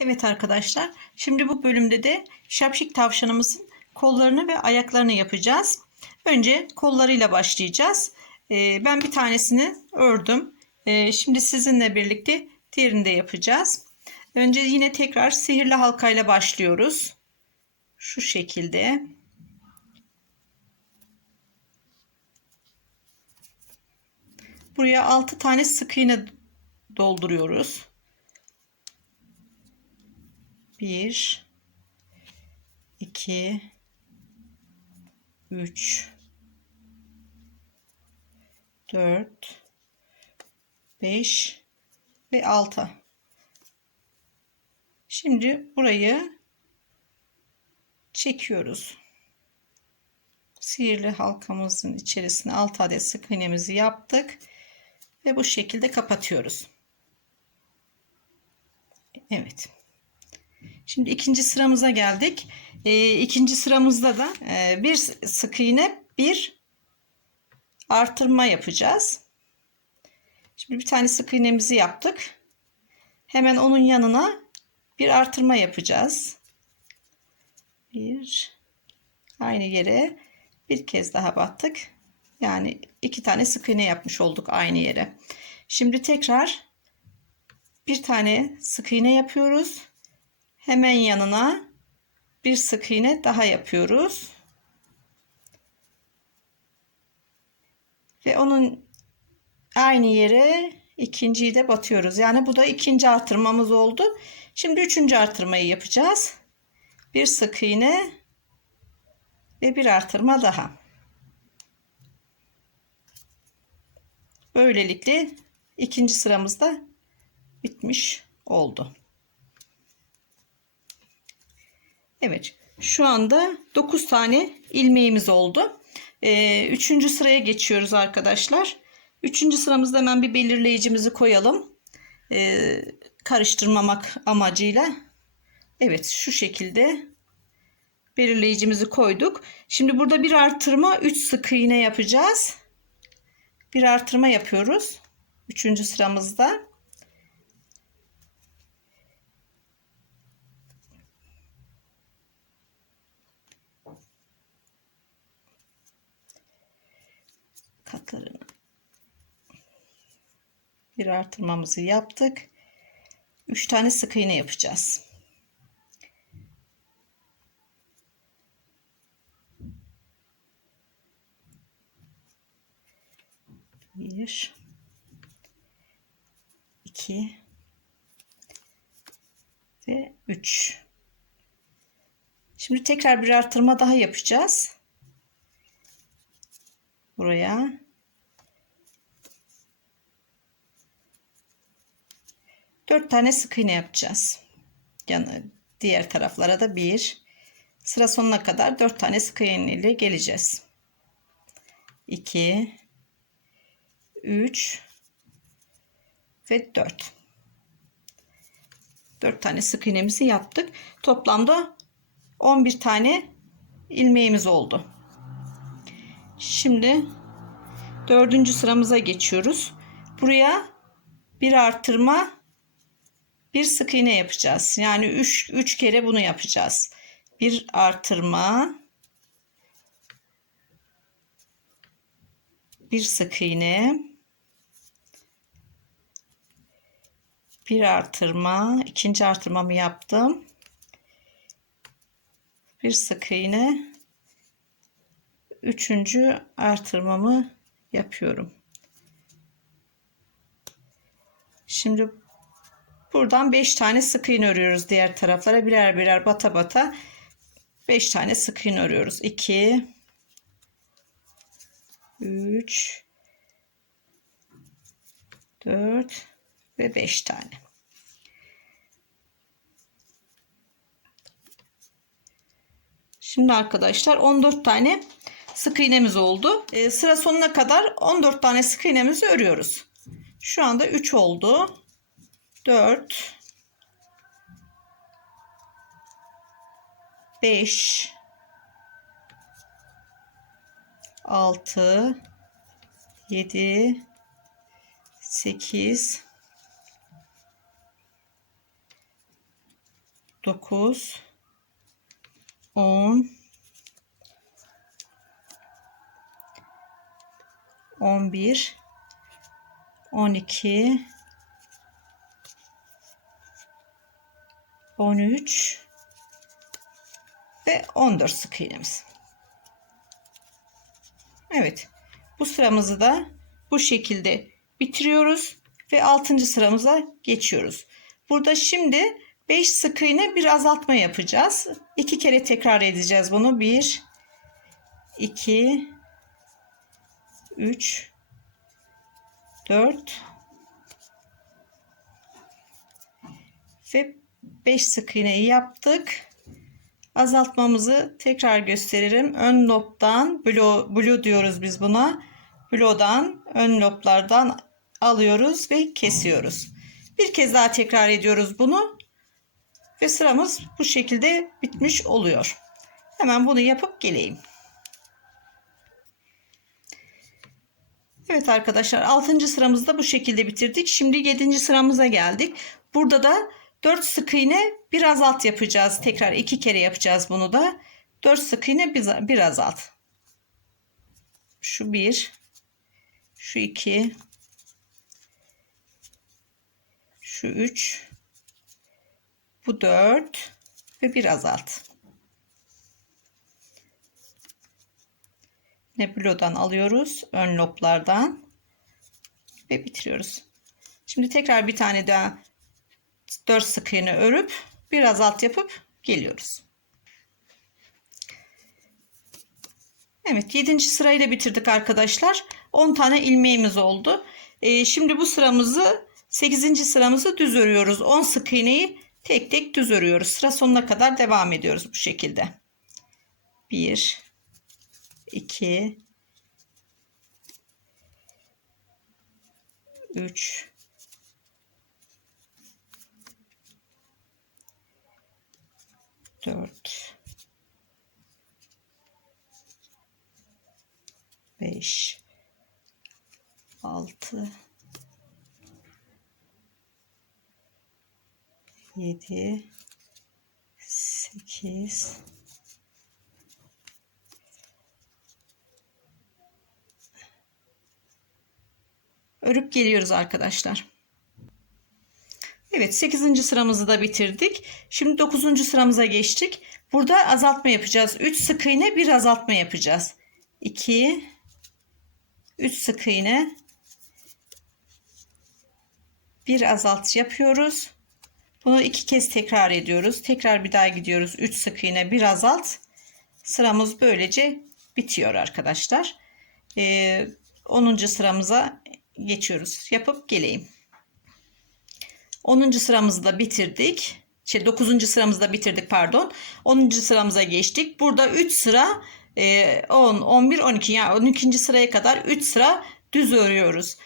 Evet arkadaşlar, şimdi bu bölümde de şapşik tavşanımızın kollarını ve ayaklarını yapacağız. Önce kollarıyla başlayacağız. Ee, ben bir tanesini ördüm. Ee, şimdi sizinle birlikte diğerini de yapacağız. Önce yine tekrar sihirli halkayla başlıyoruz. Şu şekilde. Buraya 6 tane sık iğne dolduruyoruz. 1 2 3 4 5 ve 6 Şimdi burayı çekiyoruz. Sihirli halkamızın içerisine 6 adet sık iğnemizi yaptık ve bu şekilde kapatıyoruz. Evet. Şimdi ikinci sıramıza geldik. E, ikinci sıramızda da e, bir sık iğne bir artırma yapacağız. Şimdi bir tane sık iğnemizi yaptık. Hemen onun yanına bir artırma yapacağız. Bir aynı yere bir kez daha battık. Yani iki tane sık iğne yapmış olduk aynı yere. Şimdi tekrar bir tane sık iğne yapıyoruz. Hemen yanına bir sık iğne daha yapıyoruz. Ve onun aynı yere ikinciyi de batıyoruz. Yani bu da ikinci artırmamız oldu. Şimdi üçüncü artırmayı yapacağız. Bir sık iğne ve bir artırma daha. Böylelikle ikinci sıramızda bitmiş oldu. Evet şu anda 9 tane ilmeğimiz oldu. Ee, üçüncü sıraya geçiyoruz arkadaşlar. Üçüncü sıramızda hemen bir belirleyicimizi koyalım. Ee, karıştırmamak amacıyla. Evet şu şekilde belirleyicimizi koyduk. Şimdi burada bir artırma 3 sık iğne yapacağız. Bir artırma yapıyoruz. Üçüncü sıramızda. katlarını bir artırmamızı yaptık. 3 tane sık iğne yapacağız. Bir, iki ve üç. Şimdi tekrar bir artırma daha yapacağız buraya. Dört tane sık iğne yapacağız. Yani diğer taraflara da bir. Sıra sonuna kadar dört tane sık iğne ile geleceğiz. 2 3 ve 4. 4 tane sık iğnemizi yaptık. Toplamda 11 tane ilmeğimiz oldu. Şimdi dördüncü sıramıza geçiyoruz. Buraya bir artırma bir sık iğne yapacağız. Yani 3 3 kere bunu yapacağız. Bir artırma bir sık iğne bir artırma ikinci artırmamı yaptım. Bir sık iğne üçüncü artırmamı yapıyorum. Şimdi buradan 5 tane sık iğne örüyoruz diğer taraflara birer birer bata bata 5 tane sık iğne örüyoruz. 2 3 4 ve 5 tane. Şimdi arkadaşlar 14 tane sık iğnemiz oldu. Ee, sıra sonuna kadar 14 tane sık iğnemizi örüyoruz. Şu anda 3 oldu. 4 5 6 7 8 9 10 11 12 13 ve 14 sık iğnemiz. Evet. Bu sıramızı da bu şekilde bitiriyoruz ve 6. sıramıza geçiyoruz. Burada şimdi 5 sık iğne bir azaltma yapacağız. 2 kere tekrar edeceğiz bunu. 1 2 3 4 ve 5 sık iğneyi yaptık. Azaltmamızı tekrar gösteririm. Ön lobdan blue, blue diyoruz biz buna. Blue'dan ön loblardan alıyoruz ve kesiyoruz. Bir kez daha tekrar ediyoruz bunu. Ve sıramız bu şekilde bitmiş oluyor. Hemen bunu yapıp geleyim. Evet arkadaşlar 6. sıramızda bu şekilde bitirdik. Şimdi 7. sıramıza geldik. Burada da 4 sık iğne bir azalt yapacağız. Tekrar 2 kere yapacağız bunu da. 4 sık iğne bir, bir azalt. Şu 1 şu 2 şu 3 bu 4 ve bir azalt. Nebulodan alıyoruz. Ön loblardan. Ve bitiriyoruz. Şimdi tekrar bir tane daha 4 sık iğne örüp biraz alt yapıp geliyoruz. Evet 7. sırayı da bitirdik arkadaşlar. 10 tane ilmeğimiz oldu. Ee, şimdi bu sıramızı 8. sıramızı düz örüyoruz. 10 sık iğneyi tek tek düz örüyoruz. Sıra sonuna kadar devam ediyoruz bu şekilde. 1 2 3 4 5 6 7 8 örüp geliyoruz arkadaşlar. Evet 8. sıramızı da bitirdik. Şimdi 9. sıramıza geçtik. Burada azaltma yapacağız. 3 sık iğne bir azaltma yapacağız. 2 3 sık iğne bir azalt yapıyoruz. Bunu iki kez tekrar ediyoruz. Tekrar bir daha gidiyoruz. 3 sık iğne bir azalt. Sıramız böylece bitiyor arkadaşlar. Ee, 10. sıramıza geçiyoruz. Yapıp geleyim. 10. sıramızı da bitirdik. Şey 9. sıramızı da bitirdik pardon. 10. sıramıza geçtik. Burada 3 sıra 10, 11, 12 yani 12. sıraya kadar 3 sıra düz örüyoruz.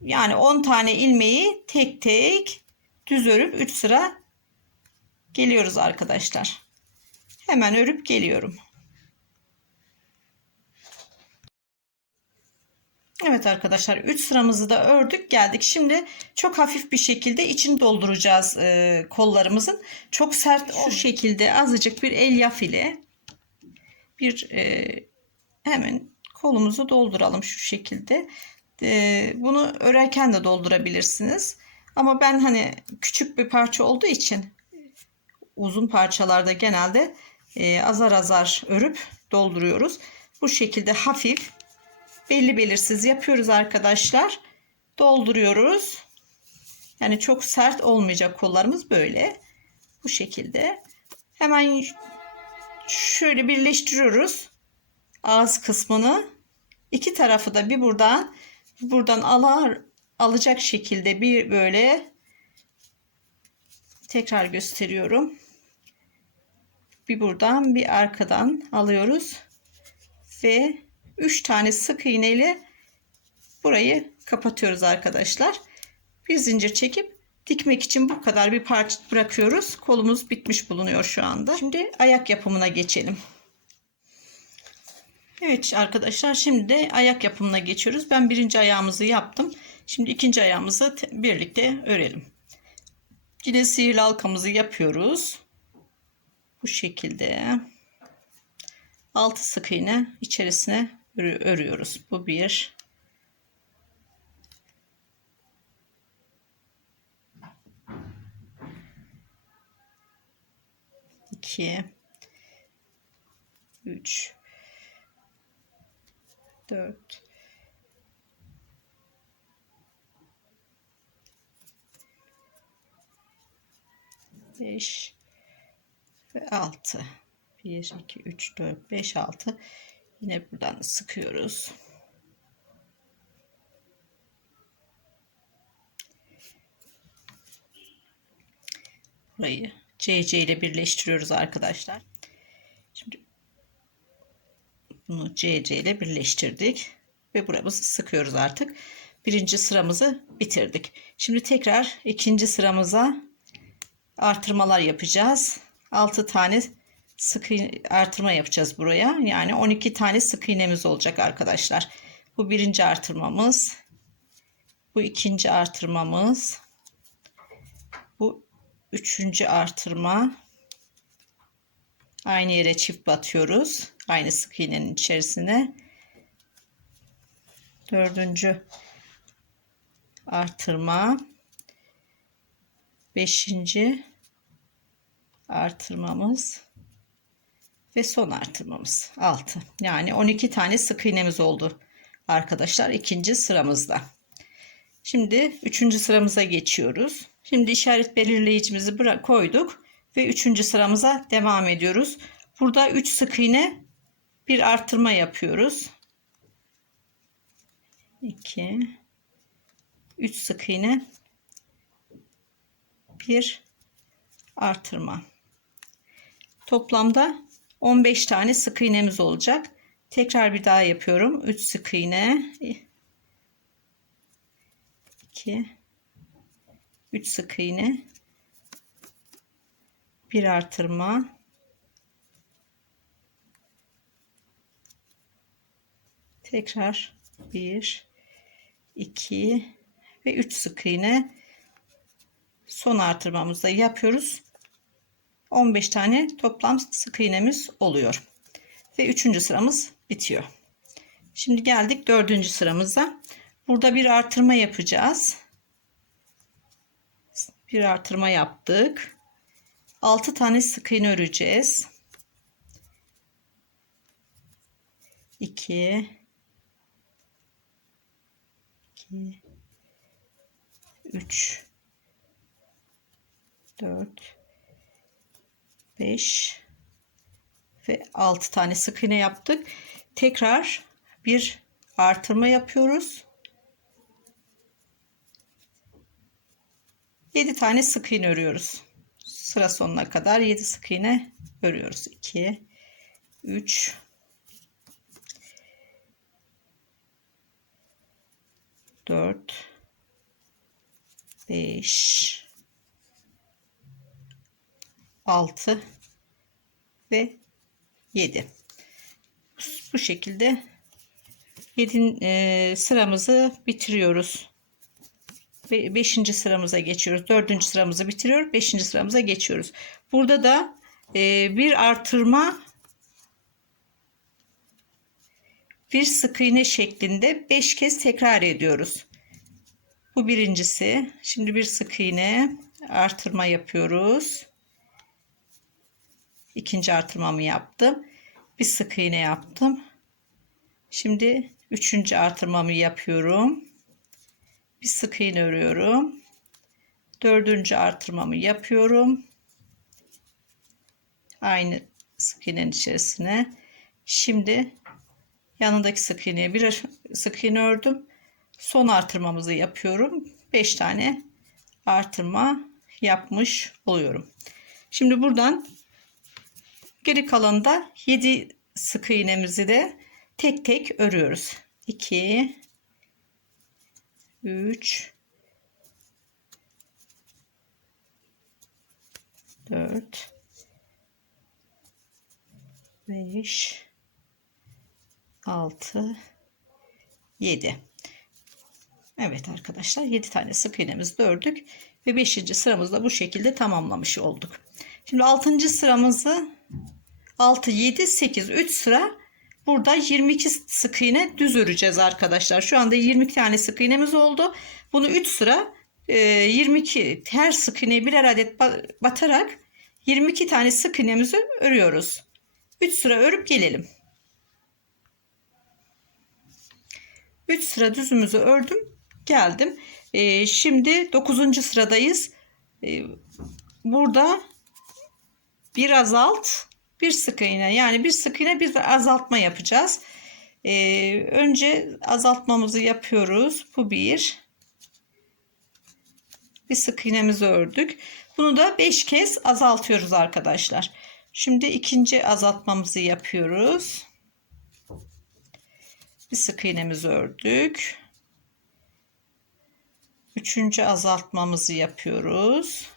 Yani 10 tane ilmeği tek tek düz örüp 3 sıra geliyoruz arkadaşlar. Hemen örüp geliyorum. Evet arkadaşlar 3 sıramızı da ördük geldik. Şimdi çok hafif bir şekilde içini dolduracağız e, kollarımızın. Çok sert şu şekilde azıcık bir elyaf ile bir e, hemen kolumuzu dolduralım şu şekilde. E, bunu örerken de doldurabilirsiniz. Ama ben hani küçük bir parça olduğu için uzun parçalarda genelde e, azar azar örüp dolduruyoruz. Bu şekilde hafif belli belirsiz yapıyoruz arkadaşlar. Dolduruyoruz. Yani çok sert olmayacak kollarımız böyle. Bu şekilde. Hemen şöyle birleştiriyoruz. Ağız kısmını. iki tarafı da bir buradan buradan alar, alacak şekilde bir böyle tekrar gösteriyorum. Bir buradan bir arkadan alıyoruz ve 3 tane sık iğne ile burayı kapatıyoruz arkadaşlar. Bir zincir çekip dikmek için bu kadar bir parça bırakıyoruz. Kolumuz bitmiş bulunuyor şu anda. Şimdi ayak yapımına geçelim. Evet arkadaşlar şimdi de ayak yapımına geçiyoruz. Ben birinci ayağımızı yaptım. Şimdi ikinci ayağımızı te- birlikte örelim. Yine sihirli halkamızı yapıyoruz. Bu şekilde. 6 sık iğne içerisine örü- örüyoruz. Bu bir. İki. Üç. Dört. Beş ve altı. Bir, iki, üç, dört, beş, altı. Yine buradan sıkıyoruz. Burayı CC ile birleştiriyoruz arkadaşlar. Şimdi bunu CC ile birleştirdik ve buramızı sıkıyoruz artık. Birinci sıramızı bitirdik. Şimdi tekrar ikinci sıramıza artırmalar yapacağız. 6 tane sık artırma yapacağız buraya. Yani 12 tane sık iğnemiz olacak arkadaşlar. Bu birinci artırmamız. Bu ikinci artırmamız. Bu üçüncü artırma. Aynı yere çift batıyoruz. Aynı sık iğnenin içerisine. Dördüncü artırma. Beşinci artırmamız ve son artırmamız 6. Yani 12 tane sık iğnemiz oldu arkadaşlar ikinci sıramızda. Şimdi üçüncü sıramıza geçiyoruz. Şimdi işaret belirleyicimizi koyduk ve üçüncü sıramıza devam ediyoruz. Burada 3 sık iğne bir artırma yapıyoruz. 2 3 sık iğne bir artırma. Toplamda 15 tane sık iğnemiz olacak. Tekrar bir daha yapıyorum. 3 sık iğne. 2 3 sık iğne. Bir artırma. Tekrar 1 2 ve 3 sık iğne. Son artırmamızda yapıyoruz. 15 tane toplam sık iğnemiz oluyor. Ve üçüncü sıramız bitiyor. Şimdi geldik dördüncü sıramıza. Burada bir artırma yapacağız. Bir artırma yaptık. 6 tane sık iğne öreceğiz. 2 2 3 4 5 ve 6 tane sık iğne yaptık. Tekrar bir artırma yapıyoruz. 7 tane sık iğne örüyoruz. Sıra sonuna kadar 7 sık iğne örüyoruz. 2 3 4 5 6 ve 7 bu şekilde 7 sıramızı bitiriyoruz 5. sıramıza geçiyoruz 4. sıramızı bitiriyoruz 5. sıramıza geçiyoruz burada da e, bir artırma bir sık iğne şeklinde 5 kez tekrar ediyoruz bu birincisi şimdi bir sık iğne artırma yapıyoruz ikinci artırmamı yaptım. Bir sık iğne yaptım. Şimdi üçüncü artırmamı yapıyorum. Bir sık iğne örüyorum. Dördüncü artırmamı yapıyorum. Aynı sık iğnenin içerisine. Şimdi yanındaki sık iğneye bir sık iğne ördüm. Son artırmamızı yapıyorum. 5 tane artırma yapmış oluyorum. Şimdi buradan Geri kalanında 7 sık iğnemizi de tek tek örüyoruz. 2 3 4 5 6 7 Evet arkadaşlar 7 tane sık iğnemizi ördük ve 5. sıramızda bu şekilde tamamlamış olduk. Şimdi 6. sıramızı 6 7 8 3 sıra burada 22 sık iğne düz öreceğiz arkadaşlar. Şu anda 22 tane sık iğnemiz oldu. Bunu 3 sıra e, 22 her sık iğneye birer adet ba- batarak 22 tane sık iğnemizi örüyoruz. 3 sıra örüp gelelim. 3 sıra düzümüzü ördüm. Geldim. Ee, şimdi 9. sıradayız. Ee, burada bir azalt, bir sık iğne. Yani bir sık iğne bir azaltma yapacağız. Ee, önce azaltmamızı yapıyoruz. Bu bir. Bir sık iğnemizi ördük. Bunu da 5 kez azaltıyoruz arkadaşlar. Şimdi ikinci azaltmamızı yapıyoruz. Bir sık iğnemizi ördük. Üçüncü azaltmamızı yapıyoruz.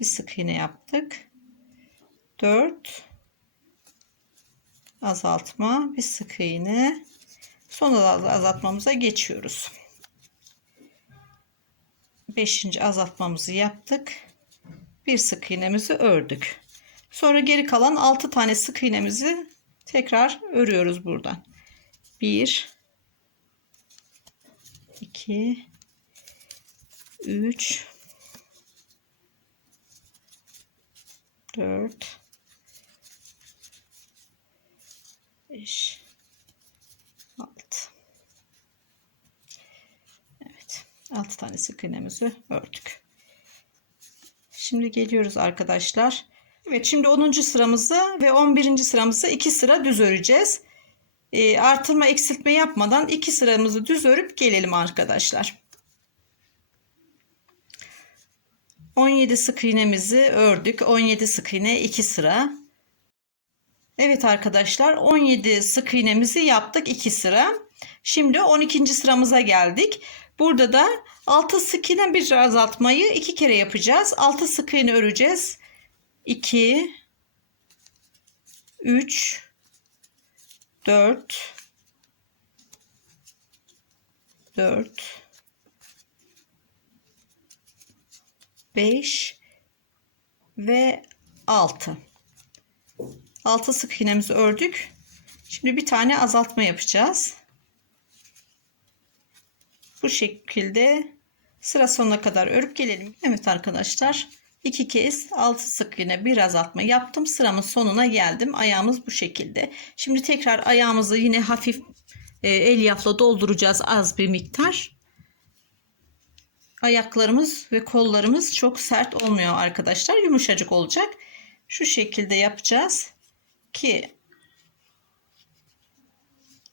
Bir sık iğne yaptık. Dört azaltma, bir sık iğne. Sonra azaltmamıza geçiyoruz. Beşinci azaltmamızı yaptık. Bir sık iğnemizi ördük. Sonra geri kalan 6 tane sık iğnemizi tekrar örüyoruz buradan. 1 2 3 4 5 6 Evet 6 tane sık iğnemizi ördük. Şimdi geliyoruz arkadaşlar. Evet şimdi 10. sıramızı ve 11. sıramızı 2 sıra düz öreceğiz. E, artırma eksiltme yapmadan 2 sıramızı düz örüp gelelim arkadaşlar. 17 sık iğnemizi ördük. 17 sık iğne 2 sıra. Evet arkadaşlar 17 sık iğnemizi yaptık 2 sıra. Şimdi 12. sıramıza geldik. Burada da 6 sık iğne bir azaltmayı 2 kere yapacağız. 6 sık iğne öreceğiz. 2 3 4 4 5 ve 6 6 sık iğnemizi ördük. Şimdi bir tane azaltma yapacağız. Bu şekilde sıra sonuna kadar örüp gelelim. Evet arkadaşlar iki kez 6 sık iğne bir azaltma yaptım. Sıramın sonuna geldim. Ayağımız bu şekilde. Şimdi tekrar ayağımızı yine hafif e, elyafla dolduracağız az bir miktar. Ayaklarımız ve kollarımız çok sert olmuyor arkadaşlar. Yumuşacık olacak. Şu şekilde yapacağız ki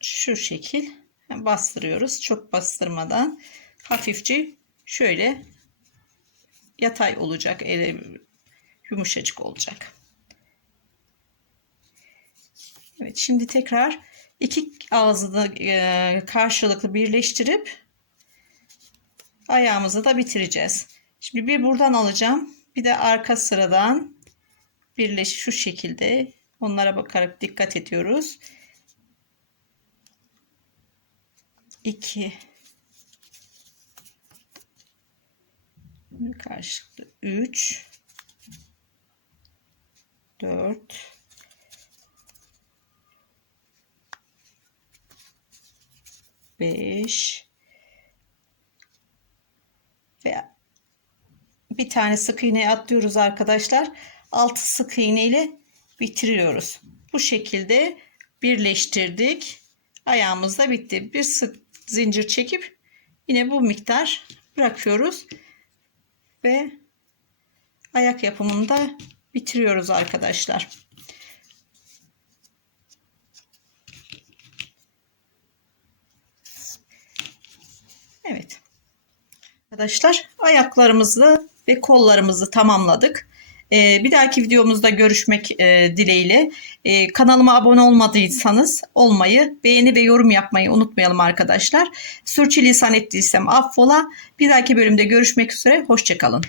şu şekil bastırıyoruz. Çok bastırmadan hafifçe şöyle yatay olacak. Yumuşacık olacak. Evet şimdi tekrar iki ağzını karşılıklı birleştirip ayağımızı da bitireceğiz. Şimdi bir buradan alacağım. Bir de arka sıradan birleş şu şekilde onlara bakarak dikkat ediyoruz. 2 karşılıklı 3 4 5 ve bir tane sık iğne atlıyoruz arkadaşlar. 6 sık iğne ile bitiriyoruz. Bu şekilde birleştirdik. Ayağımız da bitti. Bir sık zincir çekip yine bu miktar bırakıyoruz ve ayak yapımını da bitiriyoruz arkadaşlar. Evet. Arkadaşlar ayaklarımızı ve kollarımızı tamamladık. Ee, bir dahaki videomuzda görüşmek e, dileğiyle. Ee, kanalıma abone olmadıysanız olmayı, beğeni ve yorum yapmayı unutmayalım arkadaşlar. Sürçülisan ettiysem affola. Bir dahaki bölümde görüşmek üzere. Hoşçakalın.